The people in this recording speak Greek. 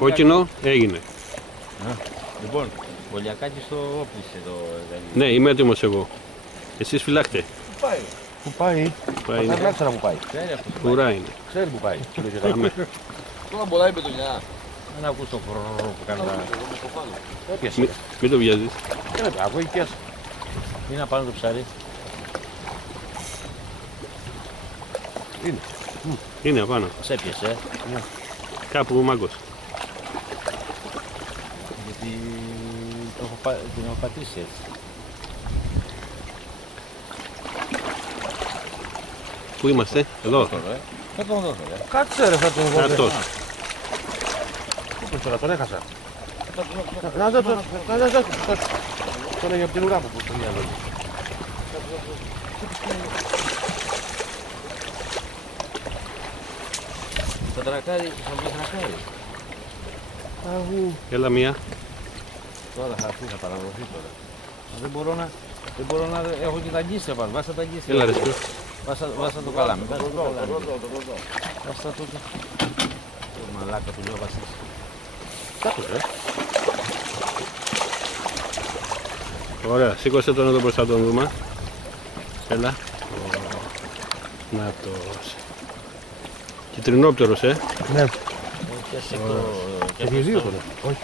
Κόκκινο έγινε. Λοιπόν, Πολιακάκη στο όπλισε το εργαλείο. Ναι, είμαι έτοιμος εγώ. Εσείς φυλάχτε. Πού πάει? Πάει, Δεν ξέρω πού πάει. Ξέρει αυτό. ουρά είναι. Ξέρει πού πάει. Πάμε. Τώρα μπορεί με δουλειά. Δεν ακούς το χρόνο που κάνει τα... Μην το βιάζεις. Ακούει και έσαι. Είναι απάνω το ψάρι. Είναι απάνω. Σε έπιασε. Κάπου μάγκος. Γιατί την έχω πατήσει έτσι. Πού είμαστε, εδώ. Θα τον δώσω, Κάτσε ρε, θα τον δω. Αυτός. Πού πες τώρα, τον έχασα. Να δω, τον έγινε από την ουρά μου που τον διάλογο. Το τρακάρι, θα βγει τρακάρι. Έλα μία. Τώρα θα έρθει, θα παραδοθεί τώρα. Δεν μπορώ να έχω και τα αγγίσια πάνω. Βάσα τα αγγίσια. Έλα ρε σπίτι. Βάσα το καλάμι. Βάσα το... Το μαλάκα του λέω βάσα. Κάτω ρε. Ωραία, σήκωσε τον εδώ μπροστά τον δούμε. Έλα. Νάτος. Κιτρινόπτερος, Ναι. Και σε το... Και δύο τώρα. Όχι.